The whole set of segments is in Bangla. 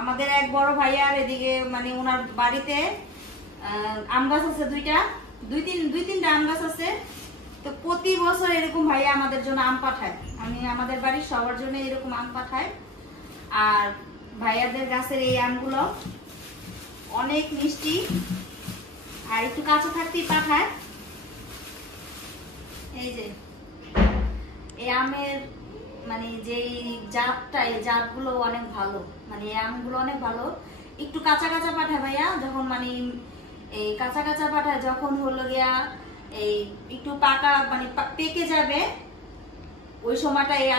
আমাদের এক বড় ভাইয়ার এদিকে মানে ওনার বাড়িতে আম গাছ আছে দুই তিনটা আম গাছ আছে। তো প্রতি বছর এরকম ভাইয়া আমাদের জন্য আম পাঠায়, আমি আমাদের বাড়ির সবার জন্য এরকম আম পাঠায়। আর ভাইয়াদের গাছের এই আমগুলো অনেক মিষ্টি আর একটু কাঁচা থাকতেই পাঠায়। এই যে এই আমের মানে যেই জাতটা, এই জাতগুলো অনেক ভালো, মানে এই আমগুলো অনেক ভালো। একটু কাঁচা কাঁচা পাঠায় ভাইয়া, যখন মানে এই কাঁচা কাঁচা পাঠায় যখন হলো গিয়া এই একটু পাকা মানে পেকে যাবে, ওই সময়টা এই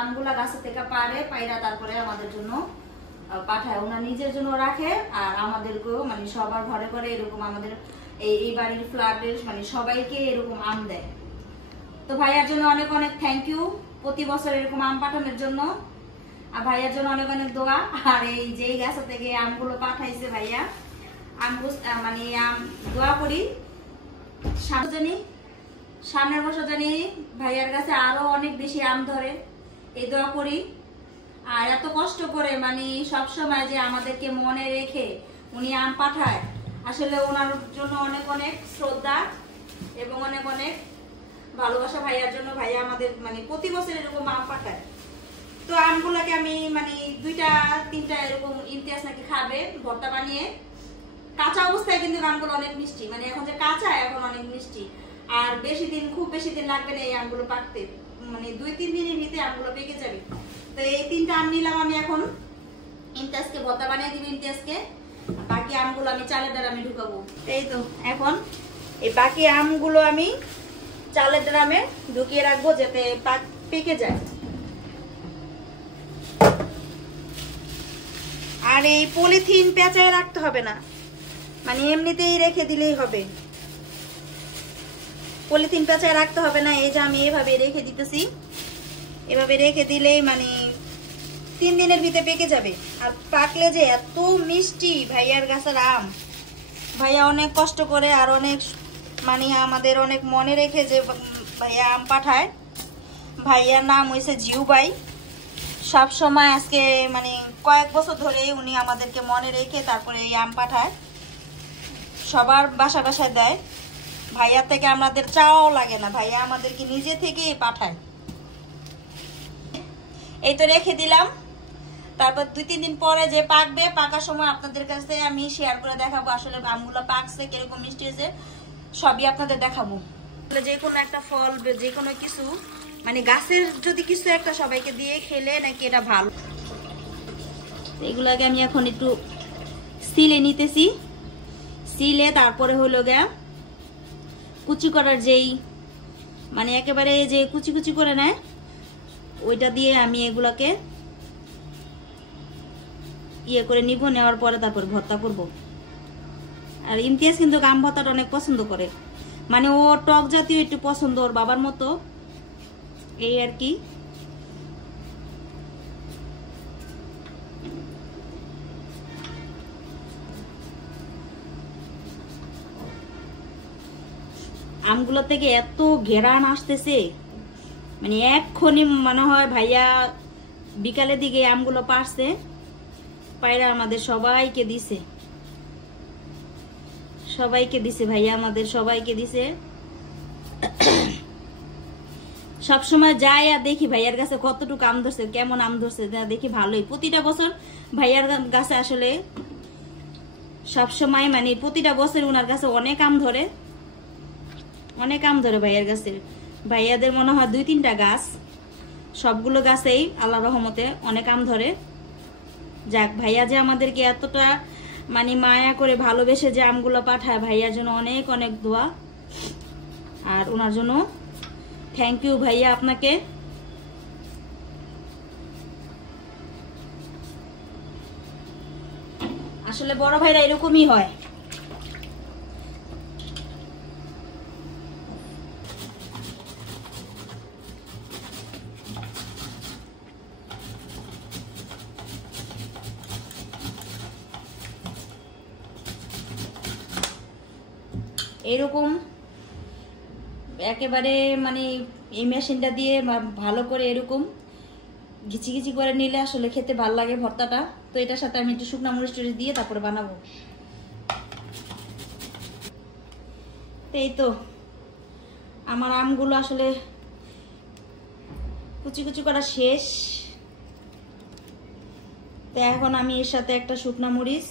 আমগুলা গাছের থেকে পায়রা তারপরে আমাদের জন্য পাঠায়। ওনার নিজের জন্য রাখে আর আমাদেরকেও মানে সবার ঘরে ঘরে এরকম আমাদের এই বাড়ির ফ্ল্যাটের মানে সবাইকে এরকম আম দেয়। তো ভাইয়ার জন্য অনেক অনেক থ্যাংক ইউ প্রতি বছর এরকম আম পাঠানোর জন্য। আর ভাইয়ার জন্য অনেক অনেক দোয়া। আর এই যেই গাছ থেকে আমগুলো পাঠাইছে ভাইয়া, মানে আম দোয়া করি সামনের বছর জানি ভাইয়ার কাছে আরো অনেক বেশি আম ধরে, এই দোয়া করি। আর এত কষ্ট করে মানে সবসময় যে আমাদেরকে মনে রেখে উনি আম পাঠায়, আসলে ওনার জন্য অনেক অনেক শ্রদ্ধা এবং অনেক অনেক ভালোবাসা ভাইয়ার জন্য। ভাইয়া আমাদের মানে প্রতি বছর এরকম আম পাঠায়। তো আমগুলোকে আমি মানে 2-3টা এরকম ইমতিয়াজ নাকি খাবে ভর্তা বানিয়ে। কাঁচা অবস্থায় কিন্তু আমগুলো অনেক মিষ্টি, মানে এখন যে কাঁচা এখন অনেক মিষ্টি। আর খুব বেশি দিন লাগবে না এই আমগুলো পাকতে, মানে 2-3 দিনের ভিতরে আমগুলো পেকে যাবে। তো এই 3টা আম নিলাম আমি, এখন ইমতিয়াজকে ভর্তা বানিয়ে দিব ইমতিয়াজকে। বাকি আমগুলো আমি চালের ড্রামে ঢুকাবো। এই তো এখন এই বাকি আমগুলো আমি চালের ড্রামে ঢুকিয়ে রাখবো যাতে পেকে যায়। আর এই পলিথিন পেঁচায় রাখতে হবে না, মানে এমনিতেই রেখে দিলেই হবে, পলিথিন পেঁচায় রাখতে হবে না। এই যে আমি এভাবে রেখে দিতেছি, এভাবে রেখে দিলেই মানে 3 দিনের ভিতরে পেকে যাবে। আর পাকলে যে এত মিষ্টি ভাইয়ার গাছের আম, ভাইয়া অনেক কষ্ট করে আর অনেক মানে আমাদের অনেক মনে রেখে যে ভাইয়া আম পাঠায়। ভাইয়ার নাম হয়েছে জিউ ভাই। সব সময় আজকে মানে কয়েক বছর ধরে উনি আমাদেরকে মনে রেখে তারপরে এই আম পাঠায়, সবার বাসায় দেয়। ভাইয়ার থেকে আমাদের চাওয়াও লাগে না, ভাইয়া আমাদেরকে নিজে থেকেই পাঠায়। এই তো রেখে দিলাম, তারপর 2-3 দিন পরে যে পাকবে, পাকার সময় আপনাদের কাছে আমি শেয়ার করে দেখাবো আসলে আমগুলো পাকছে কিরকম মিষ্টি হয়েছে, সবই আপনাদের দেখাবো। যে কোনো একটা ফল, যে কোনো কিছু মানে গাছের যদি কিছু একটা সবাইকে দিয়ে খেলে নাকি এটা ভালো। এগুলাকে আমি এখন একটু সিলে নিতেছি, সিলে তারপরে হলো গা কুচি করার যেই মানে একেবারে যে কুচি কুচি করে নেয় ওইটা দিয়ে আমি এগুলাকে ইয়ে করে নিব, নেওয়ার পরে তারপর ভর্তা করব। আর ইমতিয়াজ কিন্তু আম ভর্তাটা অনেক পছন্দ করে, মানে ও টক জাতীয় একটু পছন্দ, ওর বাবার মতো, এই আর কি। আমগুলো থেকে এত ঘেরান আসতেছে, মানে এক্ষুনি মনে হয় ভাইয়া বিকালের দিকে আমগুলো পারছে, পায়রা আমাদের সবাইকে দিছে ভাইয়া আমাদের সবাইকে দিছে। সবসময় যাই আর দেখি ভাইয়ার কাছে কতটুকু আম ধরছে, কেমন আম ধরছে দেখি, ভালোই। প্রতিটা বছর ভাইয়ার কাছে আসলে সবসময় মানে প্রতিটা বছর ওনার কাছে অনেক আম ধরে ভাইয়ার কাছে। ভাইয়াদের মনে হয় 2-3টা গাছ, সবগুলো গাছেই আল্লাহ রহমতে অনেক আম ধরে। যাক, ভাইয়া যে আমাদেরকে এতটা মানে মায়া করে ভালোবেসে যে আমগুলো পাঠায়, ভাইয়ার জন্য অনেক অনেক দোয়া। আর ওনার জন্য থ্যাংক ইউ ভাইয়া আপনাকে। আসলে বড় ভাইরা এরকমই হয়। এরকম একেবারে মানে এই মেশিনটা দিয়ে ভালো করে এরকম ঘিচি ঘিচি করে নিলে আসলে খেতে ভালো লাগে ভর্তাটা। তো এটার সাথে আমি একটু শুকনো মরিচ টরিচ দিয়ে তারপরে বানাবো। এই তো আমার আমগুলো আসলে কুচি কুচি করা শেষ। তো এখন আমি এর সাথে একটা শুকনো মরিচ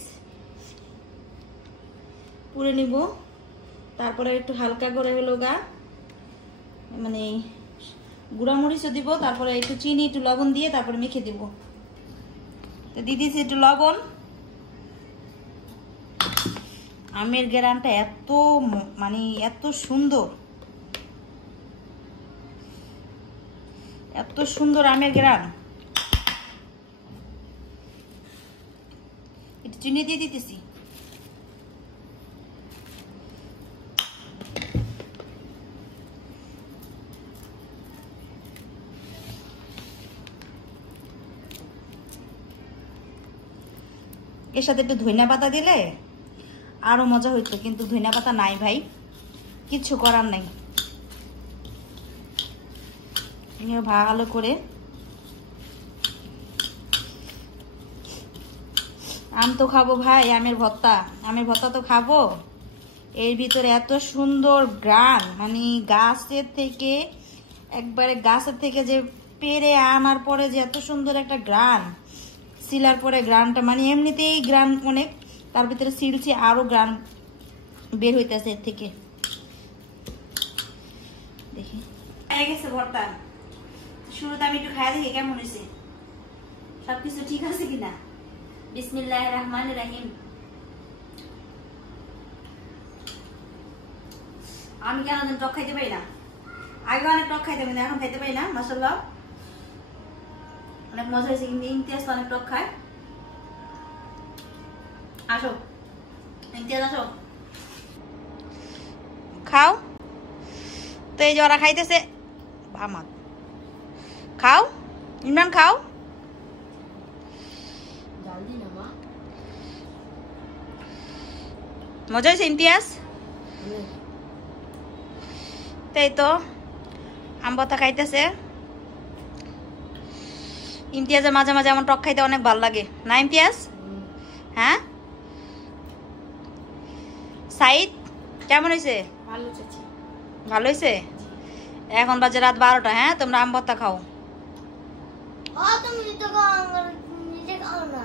পুড়ে নিব, তারপরে একটু হালকা করে হলো মানে গুঁড়া মরিচও দিব, তারপরে একটু চিনি একটু লবণ দিয়ে তারপরে মেখে দিব। তো দিয়ে দিয়েছি একটু লবণ। আমের গ্রানটা এত মানে এত সুন্দর, এত সুন্দর আমের গ্রান। একটু চিনি দিয়ে দিতেছি। এর সাথে একটু ধনিয়া পাতা দিলে আরো মজা হইতো, কিন্তু ধনিয়া পাতা নাই ভাই, কিছু করার নাই। ভালো করে আম তো খাবো ভাই, আমের ভর্তা তো খাবো। এর ভিতরে এত সুন্দর গ্রান, মানে গাছের থেকে একবারে গাছের থেকে যে পেরে আনার পরে যে এত সুন্দর একটা গ্রান, সিলার পরে গ্রানটা মানে এমনিতেই গ্রান অনেক, তার ভিতরে সিলছি আরো গ্রান বের হইতেছে এর থেকে। দেখি হয়ে গেছে ভর্তা। শুরুতে আমি একটু খাই দেখি কেমন হয়েছে, সবকিছু ঠিক আছে কিনা। বিসমিল্লাহির রহমানির রহিম। আমি কেন টক খাইতে পারি না, আগে অনেক টক খাইতে পারি না, এখন খাইতে পারি না। মাশাআল্লাহ অনেক মজা হয়েছে, কিন্তু ইমতিয়াজ অনেক টক খায়। আসো ইমতিয়াজ আসো, খাও। তো এই যে ওরা খাইতেছে, ভামাত খাও, ইমরান খাও। মজা হয়েছে ইমতিয়াজ? তাই তো আম ভর্তা খাইতেছে ইমতিয়াজের। মাঝে মাঝে আমার টক খাইতে অনেক ভালো লাগে না ইমতিয়াজ? হ্যাঁ সাইদ কেমন হয়েছে? ভালো হয়েছে। এখন বাজে রাত 12টা। হ্যাঁ তোমরা আম ভর্তা খাও। তুমি তো নিজে খাও না।